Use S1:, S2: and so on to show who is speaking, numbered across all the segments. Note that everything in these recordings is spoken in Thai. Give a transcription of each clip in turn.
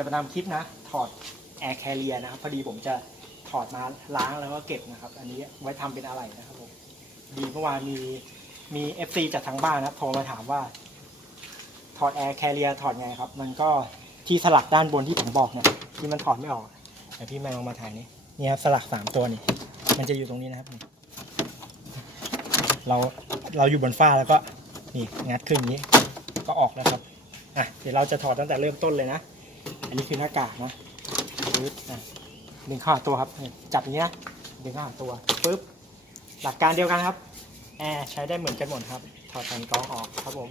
S1: จะมาทำคลิปนะ ถอดแอร์แคเรียนะครับ พอดีผมจะถอดมาล้างแล้วก็เก็บนะครับ อันนี้ไว้ทำเป็นอะไรนะครับผมดีเมื่อวานมีมีเอฟซีจากทางบ้านนะโทรมาถามว่า ถอดแอร์แคเรียถอดไงครับ มันก็ที่สลักด้านบนที่ผมบอกเนี่ยที่มันถอดไม่ออกเดี๋ยวพี่แมนลองมาถ่ายนี่นี่ครับสลักสามตัวนี่ มันจะอยู่ตรงนี้นะครับเราเราอยู่บนฝ้าแล้วก็นี่งัดขึ้นอย่างนี้ก็ออกแล้วครับอะเดี๋ยวเราจะถอดตั้งแต่เริ่มต้นเลยนะ อันนี้คือหน้ากากนะปึ๊บอะดึงเข้าหาตัวครับ จับอย่างนี้นะดึงเข้าหาตัวปึ๊บหลักการเดียวกันครับแอร์ใช้ได้เหมือนกันหมดครับ ถอดแผ่นกรองออกครับผม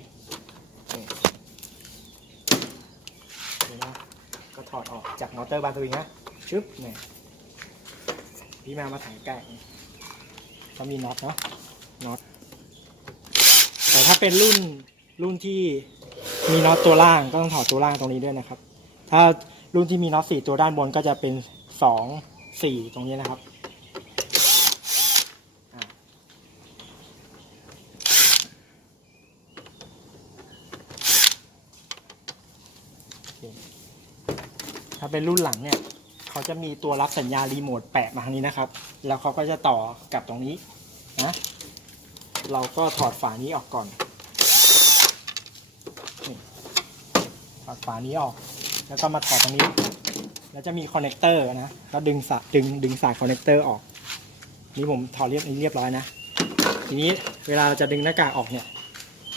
S1: นี่นี่นะก็ถอดออกจากมอเตอร์บาตัวเองนะชึบเนี่ยพี่มามาถ่ายใกล้ก็มีน็อตเนาะน็อตแต่ถ้าเป็นรุ่นรุ่นที่มีน็อตตัวล่างก็ต้องถอดตัวล่างตรงนี้ด้วยนะครับ ถ้ารุ่นที่มีน็อตสี่ตัวด้านบนก็จะเป็นสองสี่ตรงนี้นะครับถ้าเป็นรุ่นหลังเนี่ย เขาจะมีตัวรับสัญญาณรีโมทแปะมาทางนี้นะครับ แล้วเขาก็จะต่อกับตรงนี้นะเราก็ถอดฝานี้ออกก่อนนี่ถอดฝานี้ออก แล้วก็มาถอดตรงนี้ แล้วจะมีคอนเนคเตอร์นะแล้วดึงสายดึงดึงสายคอนเนคเตอร์ออก นี่ผมถอดเรียบเรียบร้อยนะ ทีนี้เวลาเราจะดึงหน้ากากออกเนี่ย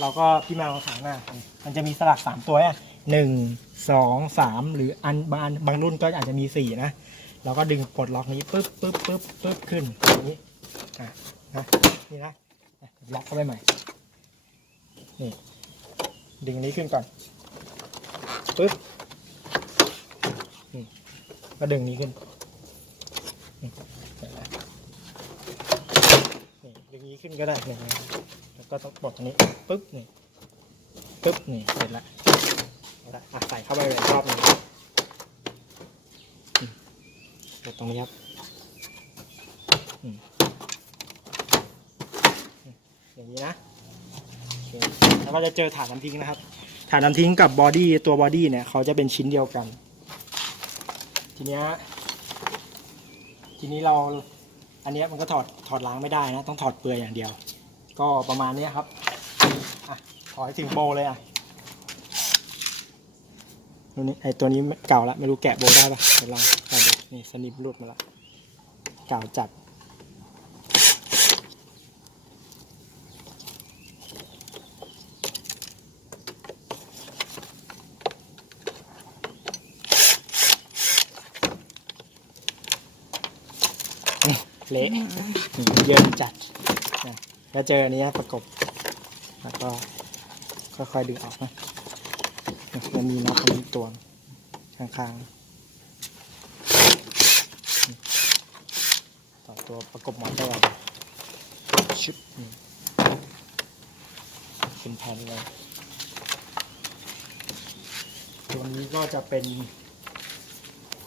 S1: เราก็พี่มาลองถามมามันจะมีสลักสามตัวอะหนึ่งสองสามหรืออันบางบางรุ่นก็อาจจะมีสี่นะเราก็ดึงปลดล็อกนี้ปึ๊บปึ๊บปึ๊บปึ๊บขึ้นอย่างนี้อะนะนี่นะล็อกเข้าไปใหม่นี่ดึงนี้ขึ้นก่อนปึ๊บ ก็ดึงนี้ขึ้นนี่ดึงนี้ขึ้นก็ได้นี่แล้วก็ต้องปลดตรงนี้ปึ๊บนี่ปึ๊บนี่เสร็จแล้วเอาละอะใส่เข้าไปเลยรอบหนึงกดตรงนี้ครับอย่างนี้นะแล้วก็จะเจอถาดน้ำทิ้งนะครับถาดน้ำทิ้งกับบอดี้ตัวบอดี้เนี่ยเขาจะเป็นชิ้นเดียวกัน ทีเนี้ยทีนี้เราอันเนี้ยมันก็ถอดถอดล้างไม่ได้นะ ต้องถอดเปลือยอย่างเดียว ก็ประมาณเนี้ยครับอะถอดให้ถึงโบเลยอะตัวนี้ไอตัวนี้เก่าละไม่รู้แกะโบได้ปะเดี๋ยวลองลองดูนี่สนิมหลุดมาละเก่าจัด เละนี่เยินจัดนะแล้วเจออันนี้ประกบ แล้วก็ค่อยๆดึงออกนะมันมีน็อตตรงนี้ตัวข้างๆต่อตัวประกบมอเตอร์ชิปนี่เป็นแผ่นเลยตัวนี้ก็จะเป็น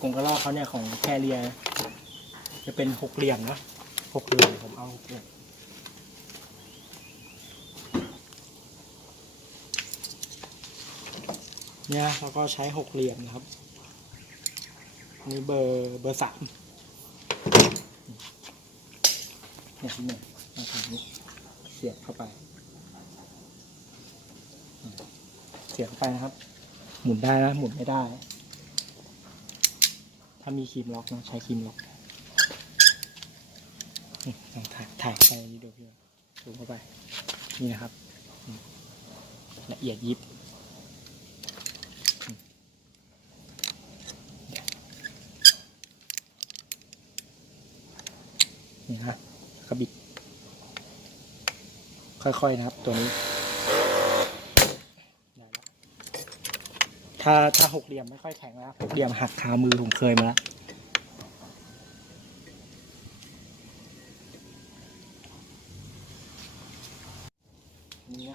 S1: กรงกระรอกเขาเนี่ยของแคเรีย จะเป็นหกเหลี่ยมนะหกเหลี่ยมผมเอาหกเหลี่ยมเนี่ยเราก็ใช้หกเหลี่ยมนะครับอันนี่เบอร์เบอร์สามเนี่ยที่หนึ่งมาทางนี้เสียบเข้าไป เสียบเข้าไปนะครับ หมุนได้นะหมุนไม่ได้ ถ้ามีครีมล็อกนะใช้ครีมล็อก นี่ลองถ่ายถ่ายไปนี่ดูพี่ดูเข้าไป นี่นะครับ ละเอียดยิบนี่ฮะกระบิด ค่อยๆนะครับ ตัวนี้ ถ้าถ้าหกเหลี่ยมไม่ค่อยแข็งแล้วหกเหลี่ยมหักคามือผมเคยมาแล้ว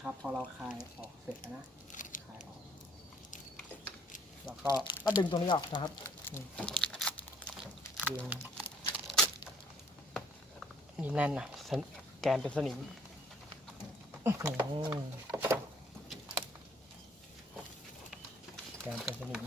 S1: นะครับ พอเราคลายออกเสร็จแล้วนะคลายออก แล้วก็ก็ดึงตรงนี้ออกนะครับดึงนี่แน่นนะแกนเป็นสนิมแกนเป็นสนิม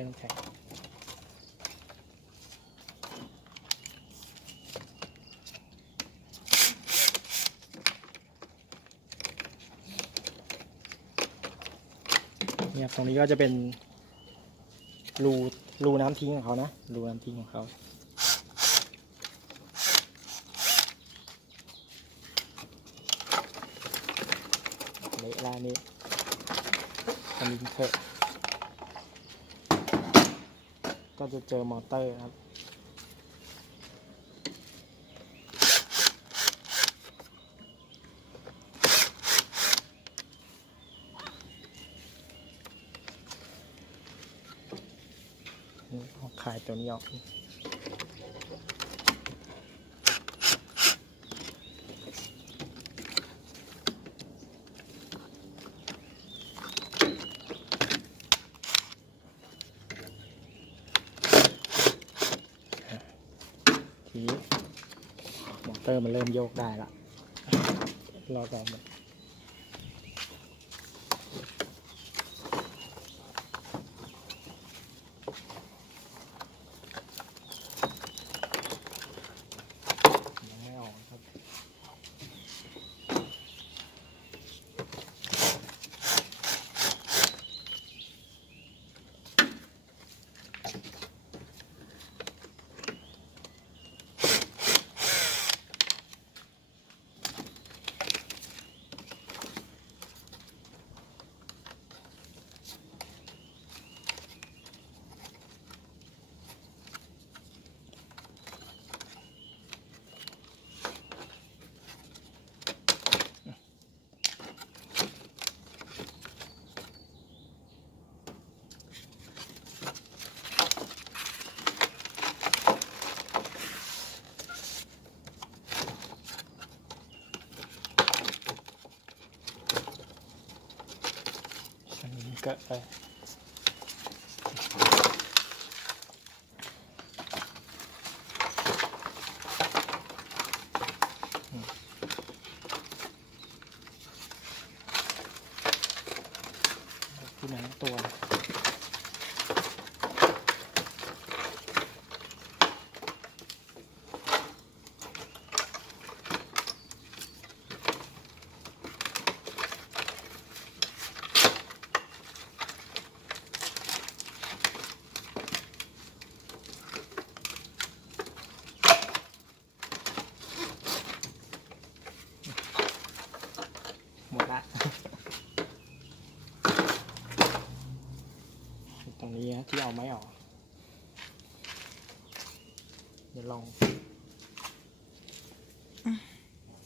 S1: ช้น้ำแข็งเนี่ยตรงนี้ก็จะเป็นรูรูน้ำทิ้งของเขานะรูน้ำทิ้งของเขาเละร้านนี้อันนี้เถอะ ก็จะเจอมอเตอร์ครับ ขายตัวนี้ออก ทีมอเตอร์มันเริ่มโยกได้ละรอก่อน กะไปที่ไหนตัว ตรงนี้นะที่เอาไม้ออก เดี๋ยวลอง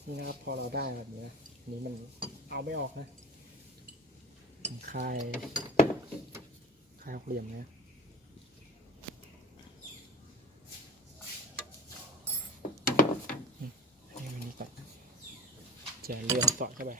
S1: นี่นะครับพอเราได้แบบนี้นะนี้มันเอาไม่ออกนะมันคลายคลายหกเหลี่ยมนะอืมให้มันนี้ก่อนจะเลื่อนต่อเข้าไป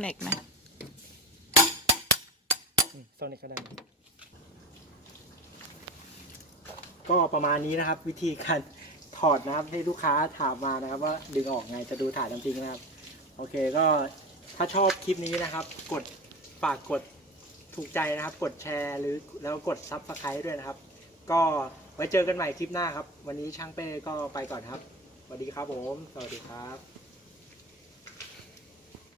S2: เน็กไหม
S1: โซนิกก็ได้ก็ประมาณนี้นะครับ วิธีการถอดนะครับให้ลูกค้าถามมานะครับ ว่าดึงออกไงจะดูถ่ายจริงๆนะครับ โอเคก็ถ้าชอบคลิปนี้นะครับ กดฝากกดถูกใจนะครับ กดแชร์ หรือแล้วกดซับสไครต์ด้วยนะครับ ก็ไว้เจอกันใหม่คลิปหน้าครับ วันนี้ช่างเป้ก็ไปก่อนครับสวัสดีครับผม สวัสดีครับ